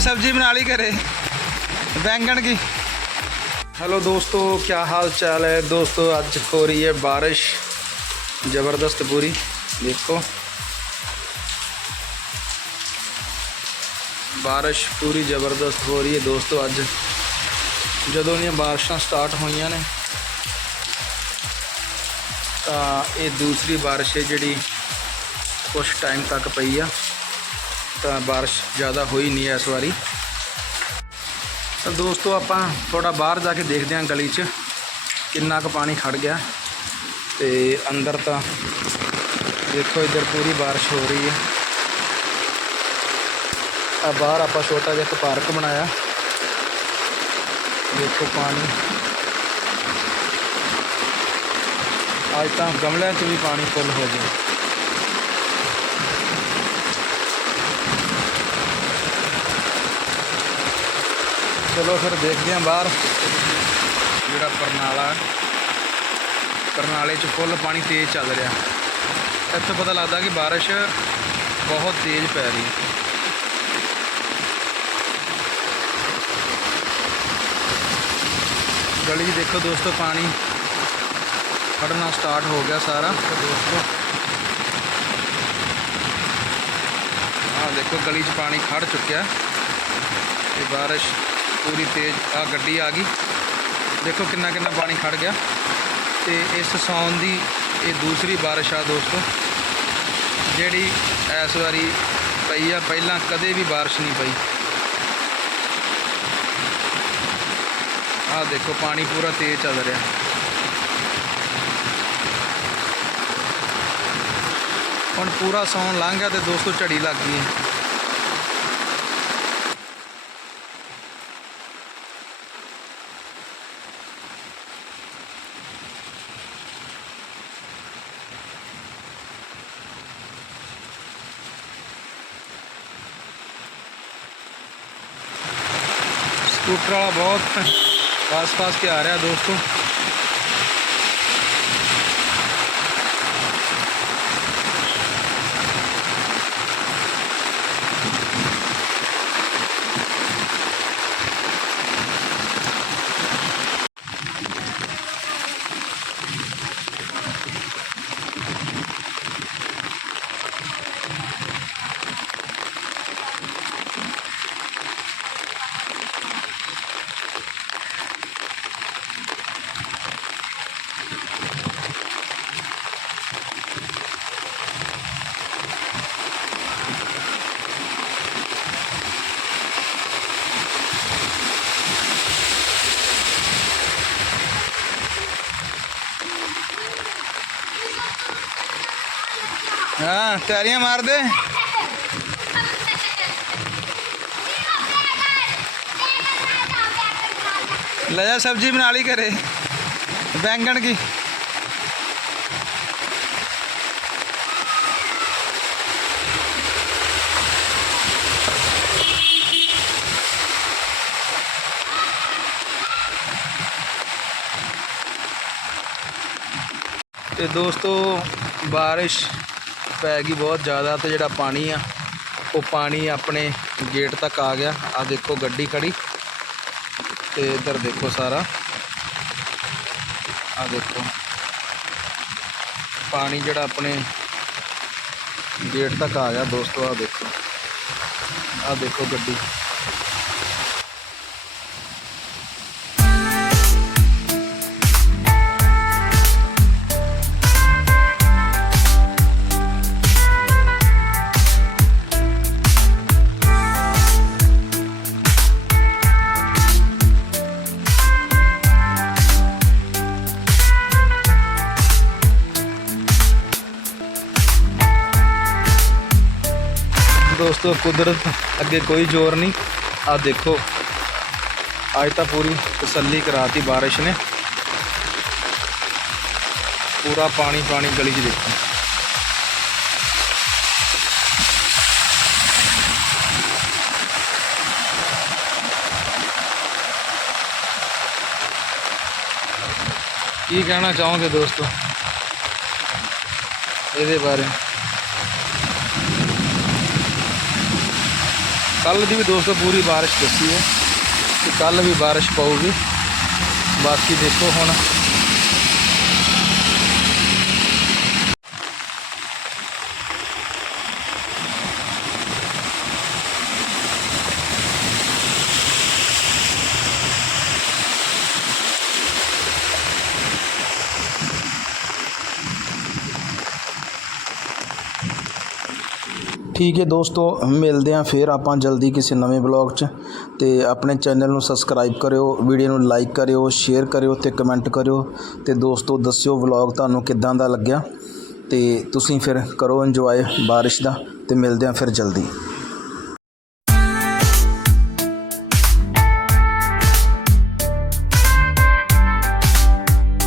सब्जी बना ली करे बैंगन की हेलो दोस्तों क्या हाल चाल है दोस्तों आज हो रही है बारिश ज़बरदस्त पूरी देखो ਬਾਰਿਸ਼ ਪੂਰੀ ਜ਼ਬਰਦਸਤ ਹੋ ਰਹੀ ਹੈ ਦੋਸਤੋ ਅੱਜ ਜਦੋਂ ਦੀਆਂ ਬਾਰਿਸ਼ਾਂ ਸਟਾਰਟ ਹੋਈਆਂ ਨੇ ਤਾਂ ਇਹ ਦੂਸਰੀ ਬਾਰਿਸ਼ ਹੈ ਜਿਹੜੀ ਕੁਝ ਟਾਈਮ ਤੱਕ ਪਈ ਆ ਤਾਂ ਬਾਰਿਸ਼ ਜ਼ਿਆਦਾ ਹੋਈ ਨਹੀਂ ਹੈ ਇਸ ਵਾਰੀ। ਤਾਂ ਦੋਸਤੋ, ਆਪਾਂ ਥੋੜਾ ਬਾਹਰ ਜਾ ਕੇ ਦੇਖਦੇ ਹਾਂ ਗਲੀ 'ਚ ਕਿੰਨਾ ਕੁ ਪਾਣੀ ਖੜ ਗਿਆ। ਤੇ ਅੰਦਰ ਤਾਂ ਦੇਖੋ ਇੱਧਰ ਪੂਰੀ ਬਾਰਿਸ਼ ਹੋ ਰਹੀ ਹੈ ਆ ਬਾਹਰ ਆਪਾਂ ਛੋਟਾ ਜਿਹਾ ਇੱਕ ਪਾਰਕ ਬਣਾਇਆ। ਦੇਖੋ ਪਾਣੀ। ਅੱਜ ਤਾਂ ਗਮਲਿਆਂ 'ਚ ਵੀ ਪਾਣੀ ਫੁੱਲ ਹੋ ਗਿਆ। ਚਲੋ ਫਿਰ ਦੇਖਦੇ ਹਾਂ ਬਾਹਰ ਜਿਹੜਾ ਪਰਨਾਲਾ ਹੈ। ਪਰਨਾਲੇ 'ਚ ਫੁੱਲ ਪਾਣੀ ਤੇਜ਼ ਚੱਲ ਰਿਹਾ ਇੱਥੇ ਪਤਾ ਲੱਗਦਾ ਕਿ ਬਾਰਿਸ਼ ਬਹੁਤ ਤੇਜ਼ ਪੈ ਰਹੀ ਹੈ ਗਲੀ 'ਚ ਦੇਖੋ ਦੋਸਤੋ ਪਾਣੀ ਖੜਨਾ ਸਟਾਰਟ ਹੋ ਗਿਆ ਸਾਰਾ ਤੇ ਦੋਸਤੋ ਆਹ ਦੇਖੋ ਗਲੀ 'ਚ ਪਾਣੀ ਖੜ ਚੁੱਕਿਆ ਤੇ ਬਾਰਿਸ਼ ਪੂਰੀ ਤੇਜ਼ ਆ ਗੱਡੀ ਆ ਗਈ। ਦੇਖੋ ਕਿੰਨਾ ਕਿੰਨਾ ਪਾਣੀ ਖੜ ਗਿਆ। ਤੇ ਇਸ ਸੌਣ ਦੀ ਇਹ ਦੂਸਰੀ ਬਾਰਿਸ਼ ਆ ਦੋਸਤੋ। ਜਿਹੜੀ ਇਸ ਵਾਰੀ ਪਈ ਆ, ਪਹਿਲਾਂ ਕਦੇ ਵੀ ਬਾਰਿਸ਼ ਨਹੀਂ ਪਈ। ਆਹ ਦੇਖੋ ਪਾਣੀ ਪੂਰਾ ਤੇਜ਼ ਚੱਲ ਰਿਹਾ। ਹੁਣ ਪੂਰਾ ਸੌਣ ਲੰਘ ਗਿਆ ਤੇ ਦੋਸਤੋ ਝੜੀ ਲੱਗ ਗਈ ਹੈ। ਸਕੂਟਰ ਵਾਲਾ ਬਹੁਤ ਪਾਸ ਪਾਸ ਕੇ ਆ ਰਿਹਾ ਦੋਸਤੋ। ਹਾਂ ਤਿਆਰੀਆਂ ਮਾਰ ਦੇ ਲੈ ਜਾ ਸਬਜੀ ਬਣਾ ਲਈ ਘਰੇ ਬੈਂਗਣ ਕੀ ਤੇ ਦੋਸਤੋ ਬਾਰਿਸ਼ ਪੈ ਗਈ ਬਹੁਤ ਜ਼ਿਆਦਾ ਤੇ ਜਿਹੜਾ ਪਾਣੀ ਆ, ਉਹ ਪਾਣੀ ਆਪਣੇ ਗੇਟ ਤੱਕ ਆ ਗਿਆ। ਆ ਦੇਖੋ ਗੱਡੀ ਖੜੀ। ਤੇ ਇੱਧਰ ਦੇਖੋ ਸਾਰਾ। ਆ ਦੇਖੋ। ਪਾਣੀ ਜਿਹੜਾ ਆਪਣੇ ਗੇਟ ਤੱਕ ਆ ਗਿਆ ਦੋਸਤੋ ਆ ਦੇਖੋ। ਆ ਦੇਖੋ ਗੱਡੀ। ਦੋਸਤੋ, ਕੁਦਰਤ ਅੱਗੇ ਕੋਈ ਜ਼ੋਰ ਨਹੀਂ। ਆ ਦੇਖੋ, ਅੱਜ ਤਾਂ ਪੂਰੀ ਤਸੱਲੀ ਕਰਾਤੀ ਬਾਰਿਸ਼ ਨੇ। ਪੂਰਾ ਪਾਣੀ ਪਾਣੀ ਗਲੀ 'ਚ ਦੇਖੋ। ਕੀ ਕਹਿਣਾ ਚਾਹੋਗੇ ਦੋਸਤੋ? ਇਹਦੇ ਬਾਰੇ। ਕੱਲ ਦੀ ਵੀ ਦੋਸਤੋ ਪੂਰੀ ਬਾਰਿਸ਼ ਦੱਸੀ ਹੈ ਕਿ ਕੱਲ ਵੀ ਬਾਰਿਸ਼ ਪਊਗੀ। ਬਾਕੀ ਦੇਖੋ ਹੁਣ ਠੀਕ ਹੈ ਦੋਸਤੋ, ਮਿਲਦੇ ਹਾਂ ਫਿਰ ਆਪਾਂ ਜਲਦੀ ਕਿਸੇ ਨਵੇਂ ਬਲੌਗ 'ਚ। ਤੇ ਆਪਣੇ ਚੈਨਲ ਨੂੰ ਸਬਸਕ੍ਰਾਈਬ ਕਰਿਓ, ਵੀਡੀਓ ਨੂੰ ਲਾਈਕ ਕਰਿਓ, ਸ਼ੇਅਰ ਕਰਿਓ ਤੇ ਕਮੈਂਟ ਕਰਿਓ। ਤੇ ਦੋਸਤੋ, ਦੱਸਿਓ ਵਲੌਗ ਤੁਹਾਨੂੰ ਕਿੱਦਾਂ ਦਾ ਲੱਗਿਆ। ਤੇ ਤੁਸੀਂ ਫਿਰ ਕਰੋ ਇੰਜੋਏ ਬਾਰਿਸ਼ ਦਾ। ਤੇ ਮਿਲਦੇ ਹਾਂ ਫਿਰ ਜਲਦੀ।